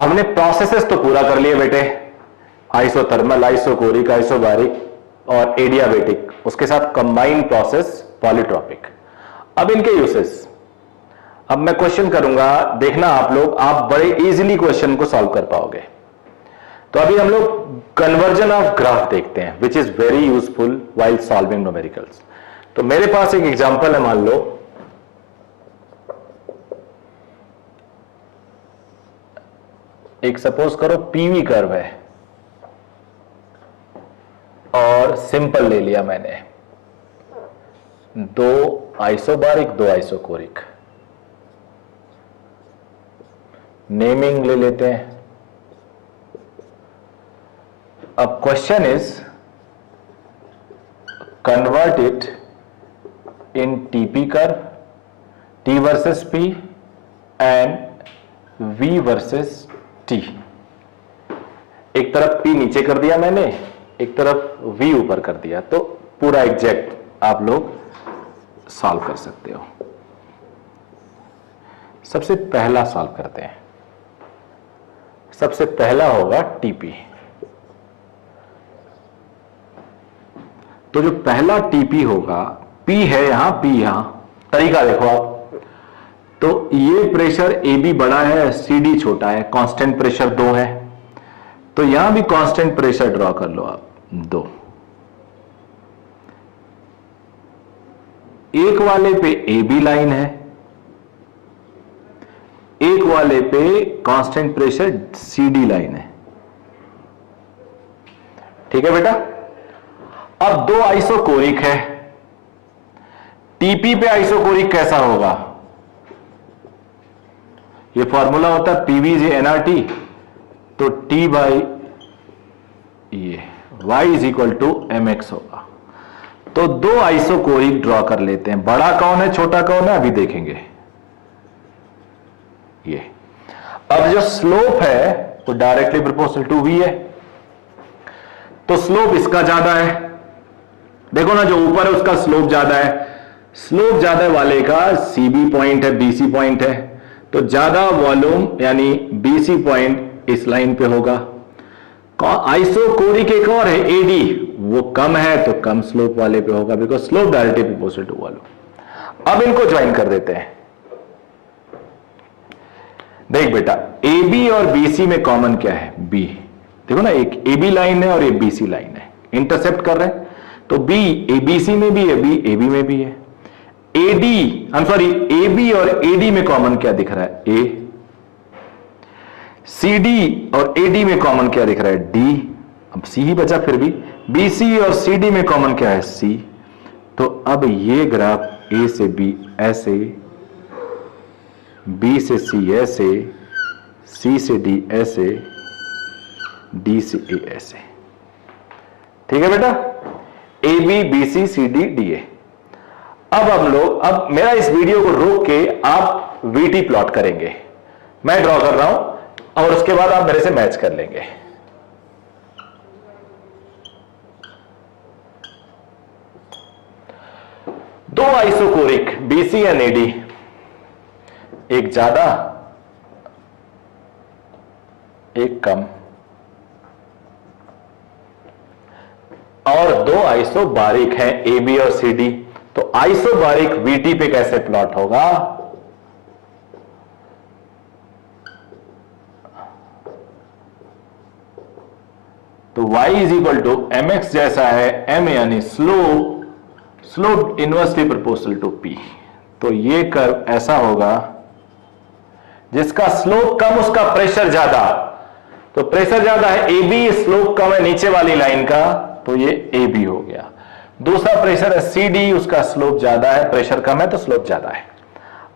हमने प्रोसेसेस तो पूरा कर लिए बेटे, आइसोथर्मल, आइसोकोरिक, आइसोबारिक और एडियाबेटिक, उसके साथ कंबाइंड प्रोसेस पॉलीट्रॉपिक। अब इनके यूसेस, अब मैं क्वेश्चन करूंगा, देखना आप लोग, आप बड़े इजीली क्वेश्चन को सॉल्व कर पाओगे। तो अभी हम लोग कन्वर्जन ऑफ ग्राफ देखते हैं, which is very useful while solving numericals. तो मेरे पास एक एग्जांपल है, मान लो एक सपोज करो पीवी कर्व है और सिंपल ले लिया मैंने, दो आइसोबारिक दो आइसोकोरिक, नेमिंग ले लेते हैं। अब question is convert it in TP curve, T versus P and V versus T. एक तरफ पी नीचे कर दिया मैंने, एक तरफ वी ऊपर कर दिया, तो पूरा एग्जैक्ट आप लोग सॉल्व कर सकते हो। सबसे पहला सॉल्व करते हैं, सबसे पहला होगा टीपी। तो जो पहला टीपी होगा, पी है यहां, पी यहां, तरीका देखो आप। तो ये प्रेशर ए बी बड़ा है, सी डी छोटा है, कांस्टेंट प्रेशर 2 है, तो यहां भी कांस्टेंट प्रेशर ड्रॉ कर लो आप 2। एक वाले पे ए बी लाइन है, एक वाले पे constant pressure C D line है। ठीक है बेटा। अब दो आइसोकोरिक है, टीपी पे आइसोकोरिक कैसा होगा? ये फॉर्मूला होता है पीवी एनआरटी, तो टी बाई ये y is equal to m x होगा। तो दो आइसोकोरिक ड्रॉ कर लेते हैं, बड़ा कौन है छोटा कौन है अभी देखेंगे। ये अब जो स्लोप है वो डायरेक्टली प्रोपोर्शनल टू वी है, तो स्लोप इसका ज्यादा है, देखो ना जो ऊपर है उसका स्लोप ज्यादा है, स्लोप ज्यादा वाले का सीबी पॉइंट है, बीसी पॉइंट है, तो ज्यादा वॉल्यूम यानी बीसी पॉइंट इस लाइन पे होगा। आइसोकोरिक एक और है एडी, वो कम है तो कम स्लोप वाले पे होगा, because slope directly proportional to volume. अब इनको ज्वाइन कर देते हैं। देख बेटा, ए बी और बीसी में कॉमन क्या है? बी। देखो ना, एक ए बी लाइन है और एक बीसी लाइन है, इंटरसेप्ट कर रहे हैं, तो बी ए बी सी में भी है, बी ए बी में भी है। AD I am sorry, A B और एडी में कॉमन क्या दिख रहा है? ए। सी डी और एडी में कॉमन क्या दिख रहा है? डी। अब सी ही बचा फिर भी। बीसी और सी डी में कॉमन क्या है? सी। तो अब ये ग्राफ ए से बी ऐसे, बी से सी ऐसे, सी से डी ऐसे, डी से ए ऐसे। ठीक है बेटा, A B B C C D D A. अब हम लोग, अब मेरा इस वीडियो को रोक के आप वीटी प्लॉट करेंगे, मैं ड्रॉ कर रहा हूं, और उसके बाद आप मेरे से मैच कर लेंगे। दो आइसोकोरिक बीसी एंड एडी, एक ज्यादा एक कम, और दो आइसोबारिक हैं ए बी और सी डी। तो आइसोबारिक वीटी पे कैसे प्लॉट होगा? तो y is equal to m x जैसा है, m यानी slope inversely proportional to p। तो ये कर्व ऐसा होगा जिसका स्लोप कम उसका प्रेशर ज्यादा, तो प्रेशर ज्यादा है ए बी, स्लोप कम है नीचे वाली लाइन का, तो ये ए बी हो गया। दूसरा प्रेशर है सी डी, उसका स्लोप ज्यादा है, प्रेशर कम है तो स्लोप ज्यादा है।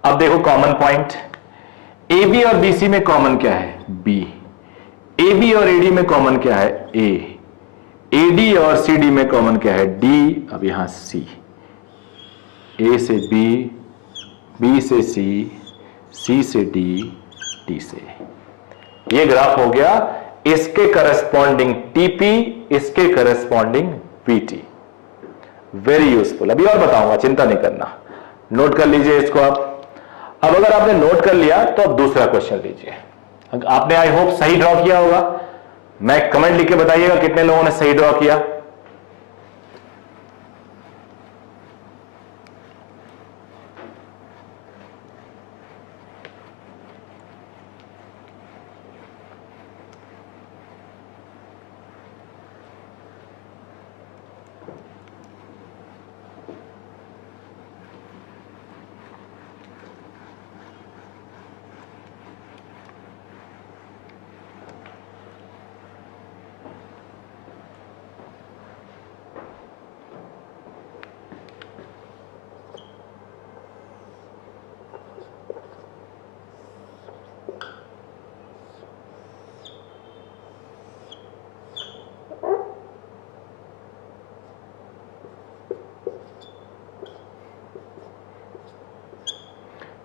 अब देखो कॉमन पॉइंट, ए बी और बी सी में कॉमन क्या है? बी। ए बी और एडी में कॉमन क्या है? ए। एडी और सी डी में कॉमन क्या है? डी। अब यहां सी, ए से बी, बी से सी, सी से डी, डी से। ये ग्राफ हो गया, इसके करस्पॉन्डिंग टीपी, इसके करस्पॉन्डिंग वीटी। Very useful. अभी और बताऊंगा, चिंता नहीं करना, नोट कर लीजिए इसको आप। अब अगर आपने नोट कर लिया तो अब दूसरा क्वेश्चन लीजिए। आपने आई होप सही ड्रॉ किया होगा। मैं कमेंट लिख के बताइएगा कितने लोगों ने सही ड्रॉ किया।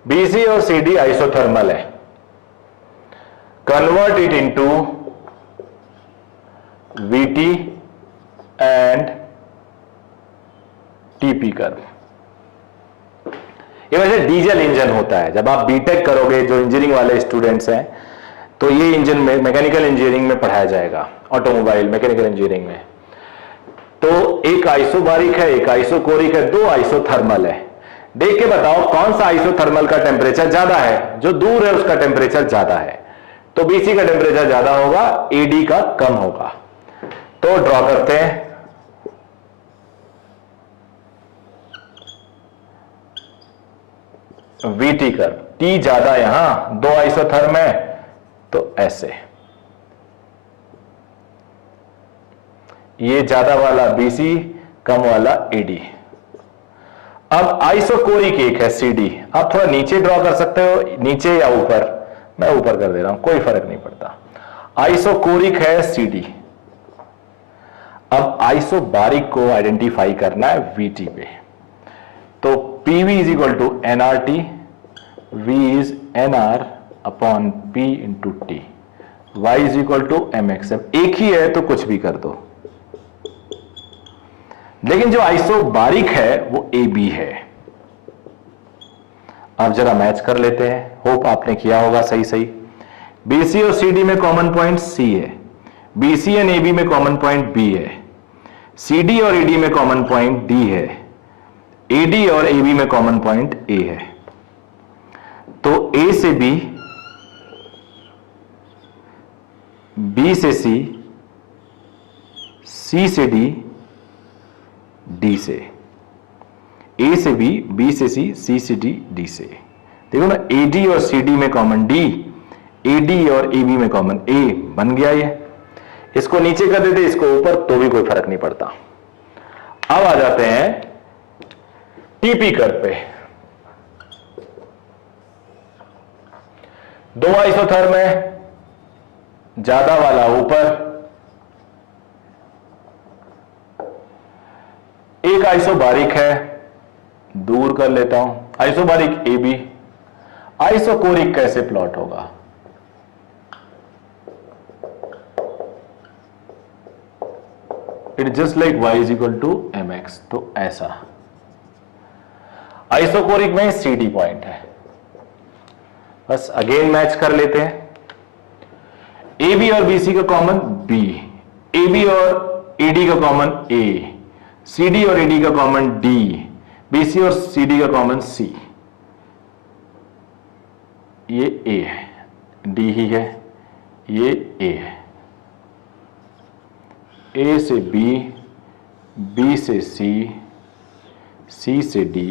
बीसी और सीडी आइसोथर्मल है, convert it into VT and TP curve. ये वैसे डीजल इंजन होता है। जब आप बीटेक करोगे, जो इंजीनियरिंग वाले स्टूडेंट्स हैं, तो ये इंजन में मैकेनिकल इंजीनियरिंग में पढ़ाया जाएगा, ऑटोमोबाइल मैकेनिकल इंजीनियरिंग में। तो एक आइसोबारिक है, एक आइसोकोरिक है, दो आइसोथर्मल है। देख के बताओ कौन सा आइसोथर्मल का टेम्परेचर ज्यादा है। जो दूर है उसका टेम्परेचर ज्यादा है, तो बीसी का टेम्परेचर ज्यादा होगा, एडी का कम होगा। तो ड्रॉ करते हैं। वीटी कर्व, टी ज्यादा यहां, दो आइसोथर्म है, तो ऐसे ये ज्यादा वाला बीसी, कम वाला एडी। अब आइसोकोरिक एक है सीडी। आप थोड़ा नीचे ड्रॉ कर सकते हो, नीचे या ऊपर। मैं ऊपर कर दे रहा हूं, कोई फर्क नहीं पड़ता। आइसोकोरिक है सीडी। अब आइसोबारिक को आइडेंटिफाई करना है वीटी पे। तो PV is equal to nRT, V is nR upon P into T, y is equal to m x. एक ही है तो कुछ भी कर दो, लेकिन जो आइसोबारिक है वो ए बी है। अब जरा मैच कर लेते हैं, होप आपने किया होगा सही सही। बीसी और सीडी में कॉमन पॉइंट सी है, बीसी एंड एबी में कॉमन पॉइंट बी है, सीडी और ईडी में कॉमन पॉइंट डी है, एडी और एबी में कॉमन पॉइंट ए है। तो ए से बी, बी से सी, सी से डी, डी से। ए से बी से सी से डी, डी से। देखो ना, एडी और सीडी में कॉमन डी, एडी और एबी में कॉमन ए, बन गया ये। इसको नीचे कर देते, इसको ऊपर, तो भी कोई फर्क नहीं पड़ता। अब आ जाते हैं टीपी कर्व पे। दो आइसोथर्म है, ज्यादा वाला ऊपर, एक आइसोबारिक है, दूर कर लेता हूं, आइसोबारिक ए बी। आइसोकोरिक कैसे प्लॉट होगा? It just like y is equal to m x. तो ऐसा आइसोकोरिक में सी डी पॉइंट है। बस अगेन मैच कर लेते हैं। ए बी और बी सी का कॉमन बी, ए बी और ए डी का कॉमन ए, सी डी और ए डी का कॉमन डी, बी सी और सी डी का कॉमन सी। ये ए है, डी ही है, ये ए है। ए से बी, बी से सी, सी से डी,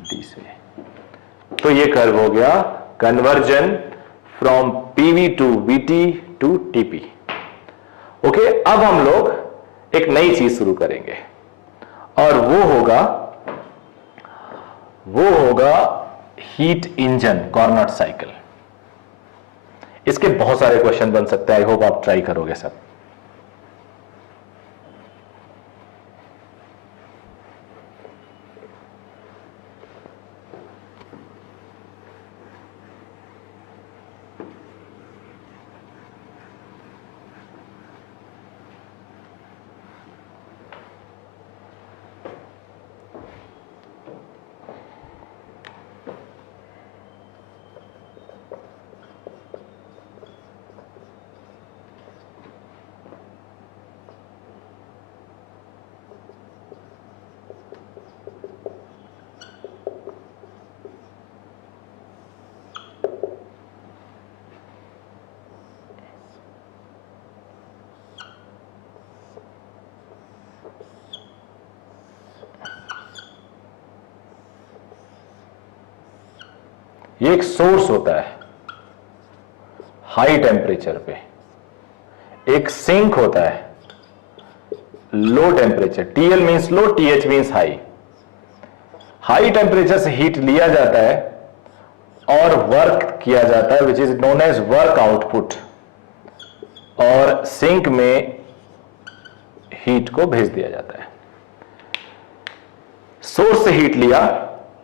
डी से। तो ये कर्व हो गया conversion from PV to VT to TP. Okay, अब हम लोग एक नई चीज शुरू करेंगे, और वो होगा हीट इंजन कॉर्नट साइकिल। इसके बहुत सारे क्वेश्चन बन सकते हैं। आई होप आप ट्राई करोगे सब। ये एक सोर्स होता है हाई टेम्परेचर पे, एक सिंक होता है low temperature. TL means low, TH means high. High temperature से हीट लिया जाता है और वर्क किया जाता है which is known as work output, और सिंक में हीट को भेज दिया जाता है। सोर्स से हीट लिया,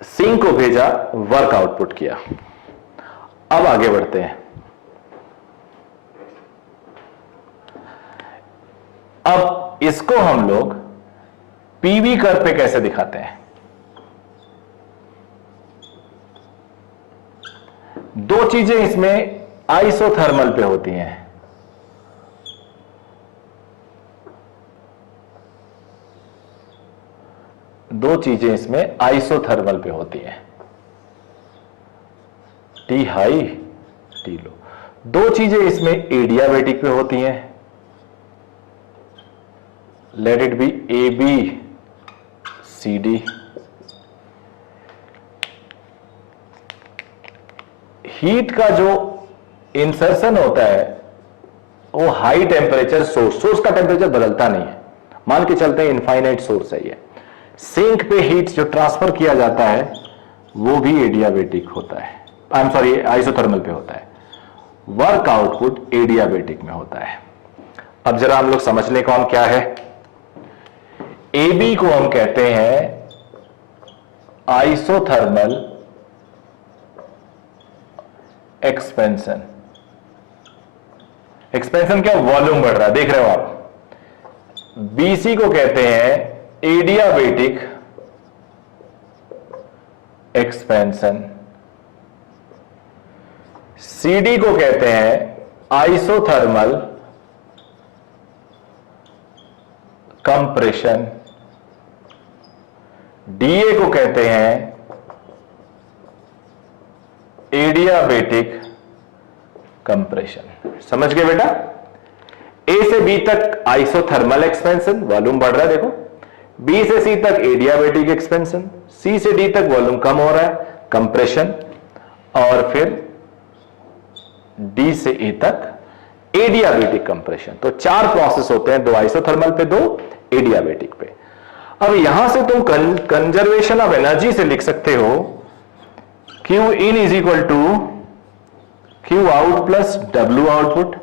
सिंक को भेजा, वर्क आउटपुट किया। अब आगे बढ़ते हैं। अब इसको हम लोग पीवी कर्व पे कैसे दिखाते हैं? दो चीजें इसमें आइसोथर्मल पे होती हैं। दो चीजें इसमें आइसोथर्मल पे होती हैं, T हाई T लो। दो चीजें इसमें एडियाबेटिक पे होती हैं, let it be AB CD। Heat का जो इंसर्शन होता है वो हाई टेम्परेचर सोर्स का टेम्परेचर बदलता नहीं है, मान के चलते हैं इनफाइनाइट सोर्स है ये। सिंक पे हीट जो ट्रांसफर किया जाता है वो भी एडियाबेटिक होता है, आई एम सॉरी आइसोथर्मल पे होता है। वर्क आउटपुट एडियाबेटिक में होता है। अब जरा हम लोग समझ लें कौन क्या है। AB को हम कहते हैं आइसोथर्मल एक्सपेंशन। एक्सपेंशन क्या? वॉल्यूम बढ़ रहा है, देख रहे हो आप। BC को कहते हैं एडियाबेटिक एक्सपेंशन। CD को कहते हैं आइसोथर्मल कंप्रेशन। DA को कहते हैं एडियाबेटिक कंप्रेशन। समझ गए बेटा? A से B तक आइसोथर्मल एक्सपेंशन, वॉल्यूम बढ़ रहा है देखो। B से C तक एडियाबेटिक एक्सपेंशन, C से D तक वॉल्यूम कम हो रहा है, कंप्रेशन। और फिर D से A तक एडियाबेटिक कंप्रेशन। तो चार प्रोसेस होते हैं, दो आइसोथर्मल पे, दो एडियाबेटिक पे। अब यहां से तुम कंजर्वेशन ऑफ एनर्जी से लिख सकते हो Q in is equal to Q out plus W output.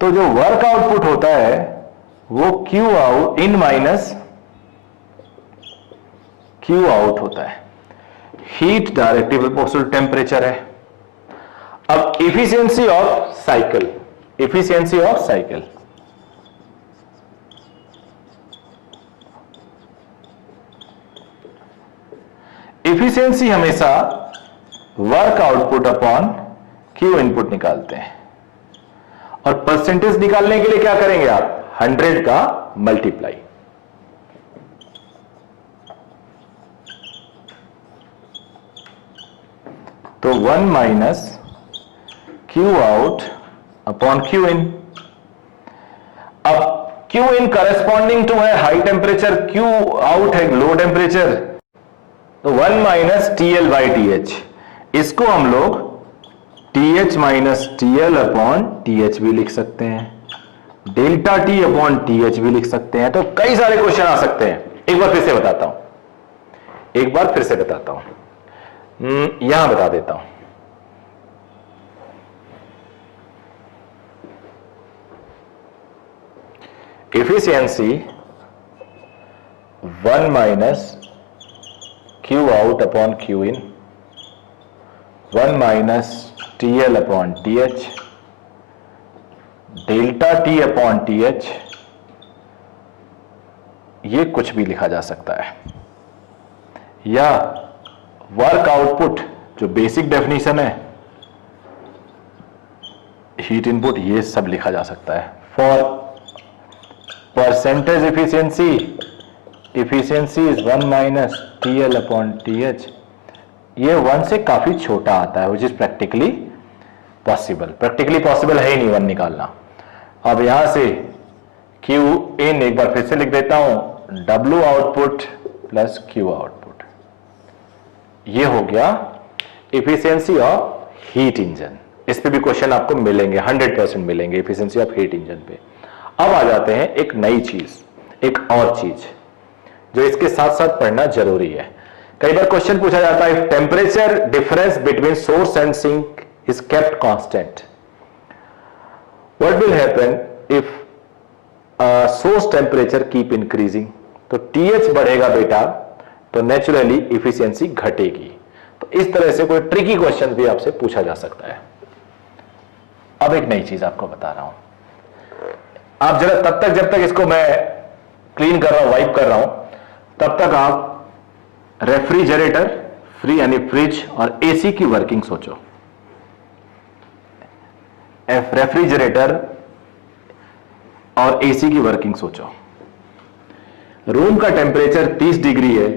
तो जो वर्क आउटपुट होता है वो Q out in minus Q out होता है। Heat directly proportional to temperature है। अब efficiency of cycle, efficiency of cycle, efficiency हमेशा work output upon Q input निकालते हैं। और परसेंटेज निकालने के लिए क्या करेंगे आप? 100 का मल्टीप्लाई। तो 1 minus Q out upon Q इन। अब Q इन करस्पॉन्डिंग टू है हाई टेम्परेचर, Q आउट है लो टेम्परेचर, तो 1 माइनस TL बाई TH। इसको हम लोग TH minus TL upon TH भी लिख सकते हैं, डेल्टा T अपॉन TH भी लिख सकते हैं। तो कई सारे क्वेश्चन आ सकते हैं। एक बार फिर से बताता हूं, एक बार फिर से बताता हूं, यहां बता देता हूं। Efficiency 1 minus Q out upon Q इन, 1 minus TL upon TH, delta T upon TH। ये कुछ भी लिखा जा सकता है, या वर्क आउटपुट जो बेसिक डेफिनेशन है, हीट इनपुट, ये सब लिखा जा सकता है। For percentage efficiency, efficiency is 1 minus TL upon TH। ये 1 से काफी छोटा आता है, which is practically possible. Practically possible है ही नहीं 1 निकालना। अब यहां से Q इन एक बार फिर से लिख देता हूं, W output plus Q output. ये हो गया इफिशियंसी ऑफ हीट इंजन, इस पे भी क्वेश्चन आपको मिलेंगे, 100% मिलेंगे इफिशियंसी ऑफ हीट इंजन पे। अब आ जाते हैं एक नई चीज, एक और चीज जो इसके साथ साथ पढ़ना जरूरी है। कई बार क्वेश्चन पूछा जाता है, if temperature difference between source and sink is kept constant, what will happen if source temperature keep increasing. तो TH बढ़ेगा बेटा तो नेचुरली इफिशियंसी घटेगी। तो इस तरह से कोई ट्रिकी क्वेश्चन भी आपसे पूछा जा सकता है। अब एक नई चीज आपको बता रहा हूं, आप जरा तब तक, जब तक इसको मैं क्लीन कर रहा हूं, वाइप कर रहा हूं, तब तक आप रेफ्रिजरेटर, फ्री यानी फ्रिज और AC की वर्किंग सोचो। रेफ्रिजरेटर और AC की वर्किंग सोचो। रूम का टेम्परेचर 30 डिग्री है,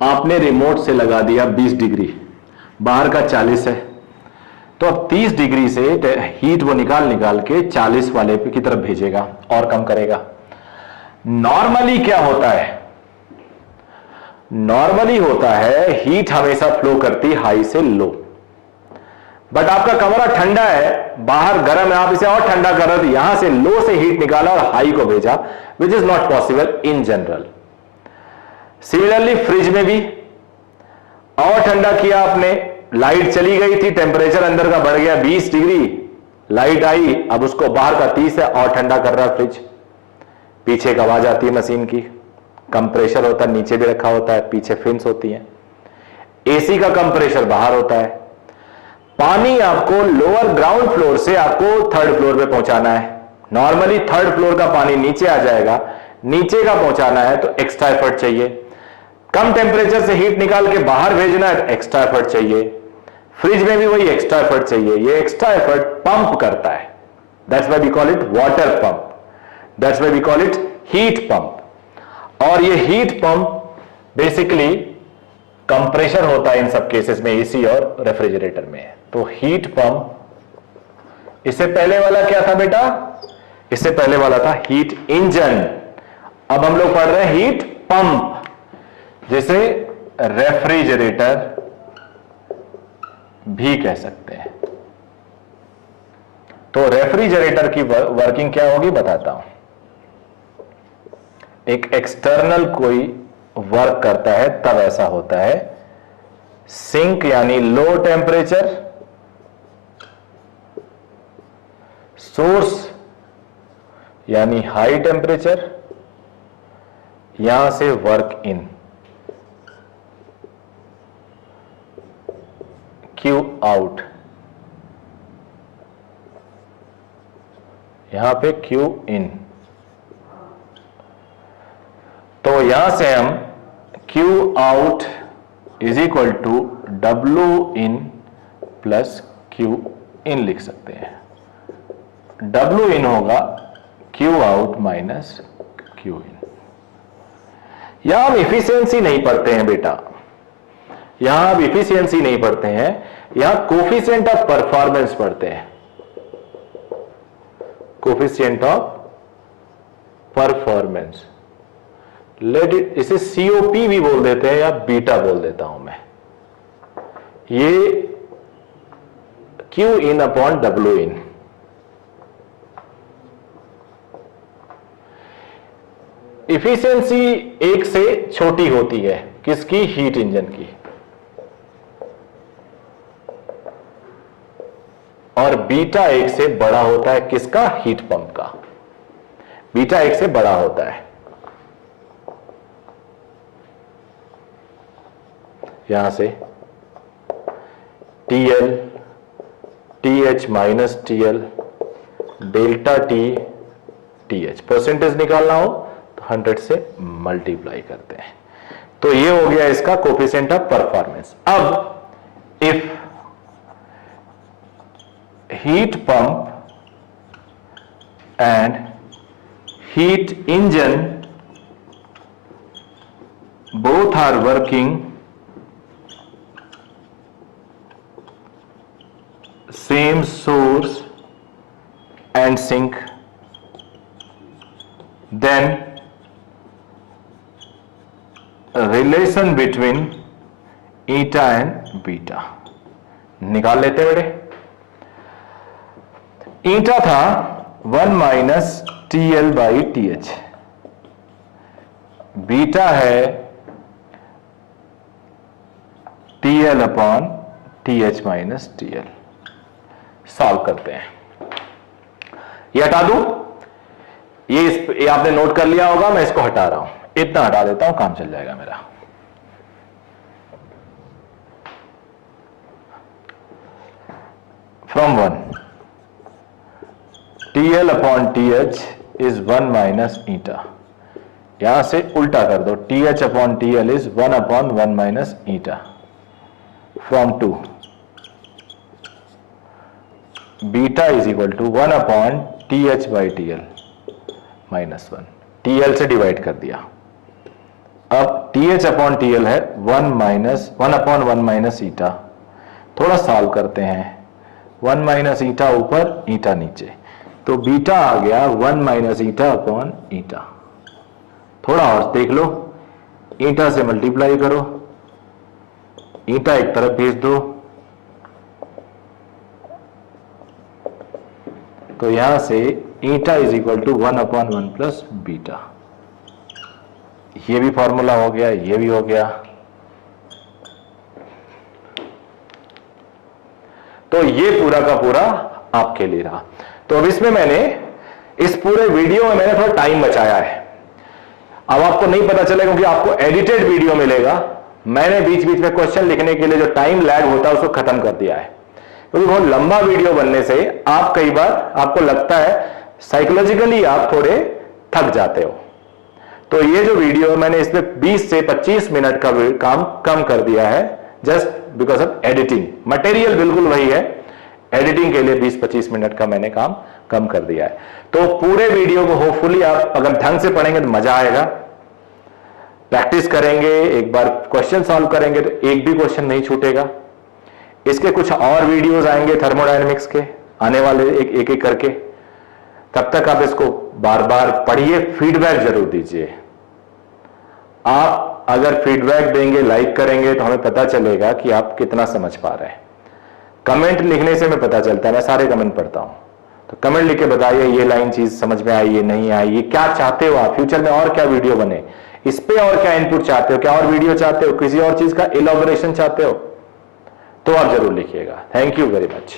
आपने रिमोट से लगा दिया 20 डिग्री, बाहर का 40 है, तो अब 30 डिग्री से हीट वो निकाल के 40 वाले की तरफ भेजेगा और कम करेगा। नॉर्मली क्या होता है, नॉर्मली होता है हीट हमेशा फ्लो करती हाई से लो, बट आपका कमरा ठंडा है, बाहर गर्म है, आप इसे और ठंडा कर रहे थे, यहां से लो से हीट निकाला और हाई को भेजा, which is not possible in general. Similarly fridge में भी और ठंडा किया आपने, लाइट चली गई थी, टेम्परेचर अंदर का बढ़ गया 20 डिग्री, लाइट आई, अब उसको बाहर का 30 है और ठंडा कर रहा है फ्रिज। पीछे एक आवाज आती है मशीन की, कंप्रेशर होता है, नीचे भी रखा होता है, पीछे फिन्स होती हैं। AC का कंप्रेशर बाहर होता है। पानी आपको लोअर ग्राउंड फ्लोर से आपको थर्ड फ्लोर पे पहुंचाना है। नॉर्मली थर्ड फ्लोर का पानी नीचे आ जाएगा, नीचे का पहुंचाना है तो एक्स्ट्रा एफर्ट चाहिए। कम टेम्परेचर से हीट निकाल के बाहर भेजना है तो एक्स्ट्रा एफर्ट चाहिए। फ्रिज में भी वही एक्स्ट्रा एफर्ट चाहिए। ये एक्स्ट्रा एफर्ट पंप करता है, that's why we call it water pump, that's why we call it heat pump. और ये हीट पंप बेसिकली कंप्रेशर होता है इन सब केसेस में, AC और रेफ्रिजरेटर में। तो हीट पंप, इससे पहले वाला क्या था बेटा, इससे पहले वाला था हीट इंजन, अब हम लोग पढ़ रहे हैं हीट पंप, जिसे रेफ्रिजरेटर भी कह सकते हैं। तो रेफ्रिजरेटर की वर्किंग क्या होगी बताता हूं। एक एक्सटर्नल कोई वर्क करता है तब ऐसा होता है। सिंक यानी लो टेम्परेचर, सोर्स यानी हाई टेम्परेचर, यहां से वर्क इन, क्यू आउट, यहां पे क्यू इन। तो यहां से हम Q out is equal to W in plus Q in लिख सकते हैं। W इन होगा Q out minus Q in. यहां हम इफिशियंसी नहीं पढ़ते हैं बेटा, यहां हम इफिशियंसी नहीं पढ़ते हैं, यहां कोफिशिएंट ऑफ परफॉर्मेंस पढ़ते हैं। Coefficient of performance, let it, इसे COP भी बोल देते हैं या बीटा बोल देता हूं मैं। ये Q इन अपॉन W इन। इफिशियंसी एक से छोटी होती है, किसकी, हीट इंजन की, और बीटा एक से बड़ा होता है, किसका, हीट पंप का। बीटा एक से बड़ा होता है। यहां से TL, TH minus TL, delta T, TH, percentage निकालना हो तो 100 से मल्टीप्लाई करते हैं। तो ये हो गया इसका कोफिशिएंट ऑफ परफॉर्मेंस। अब if heat pump and heat engine both are working same source and sink, then a relation between eta and beta, निकाल लेते हैं बेटे। ईटा था 1 minus TL by TH, beta है TL upon TH minus TL। Solve करते हैं, ये हटा दूं, ये आपने नोट कर लिया होगा, मैं इसको हटा रहा हूं, इतना हटा देता हूं, काम चल जाएगा मेरा। From 1 TL upon TH is 1 minus eta, यहां से उल्टा कर दो, TH upon TL is 1 upon 1 minus eta. From 2 beta is equal to 1 upon TH by TL minus 1, TL से डिवाइड कर दिया। अब TH अपॉन TL है 1 अपॉन 1 माइनस ईटा। थोड़ा सॉल्व करते हैं, 1 माइनस ईटा ऊपर, ईटा नीचे, तो बीटा आ गया 1 माइनस ईटा अपॉन ईटा। थोड़ा और देख लो, ईटा से मल्टीप्लाई करो, ईटा एक तरफ भेज दो, तो यहां से eta is equal to 1 upon 1 plus beta. ये भी फॉर्मूला हो गया, ये भी हो गया। तो ये पूरा का पूरा आपके लिए रहा। तो अब इसमें मैंने इस पूरे वीडियो में मैंने थोड़ा टाइम बचाया है। अब आपको नहीं पता चलेगा क्योंकि आपको एडिटेड वीडियो मिलेगा। मैंने बीच बीच में क्वेश्चन लिखने के लिए जो टाइम लैग होता है उसको खत्म कर दिया है, क्योंकि बहुत लंबा वीडियो बनने से आप कई बार आपको लगता है साइकोलॉजिकली आप थोड़े थक जाते हो। तो ये जो वीडियो मैंने इसमें 20 से 25 मिनट का काम कम कर दिया है, just because of editing. Material बिल्कुल वही है, एडिटिंग के लिए 20-25 मिनट का मैंने काम कम कर दिया है। तो पूरे वीडियो को होपफुली आप अगर ढंग से पढ़ेंगे तो मजा आएगा। प्रैक्टिस करेंगे, एक बार क्वेश्चन सॉल्व करेंगे तो एक भी क्वेश्चन नहीं छूटेगा। इसके कुछ और वीडियोस आएंगे थर्मोडायनेमिक्स के, आने वाले एक एक करके। तब तक आप इसको बार बार पढ़िए, फीडबैक जरूर दीजिए। आप अगर फीडबैक देंगे, लाइक करेंगे तो हमें पता चलेगा कि आप कितना समझ पा रहे हैं। कमेंट लिखने से हमें पता चलता है, मैं सारे कमेंट पढ़ता हूं। तो कमेंट लिख के बताइए ये लाइन चीज समझ में आई, ये नहीं आई, ये क्या चाहते हो आप, फ्यूचर में और क्या वीडियो बने, इस पे और क्या इनपुट चाहते हो, क्या और वीडियो चाहते हो, किसी और चीज का इलॉबरेशन चाहते हो, तो आप जरूर लिखिएगा। Thank you very much.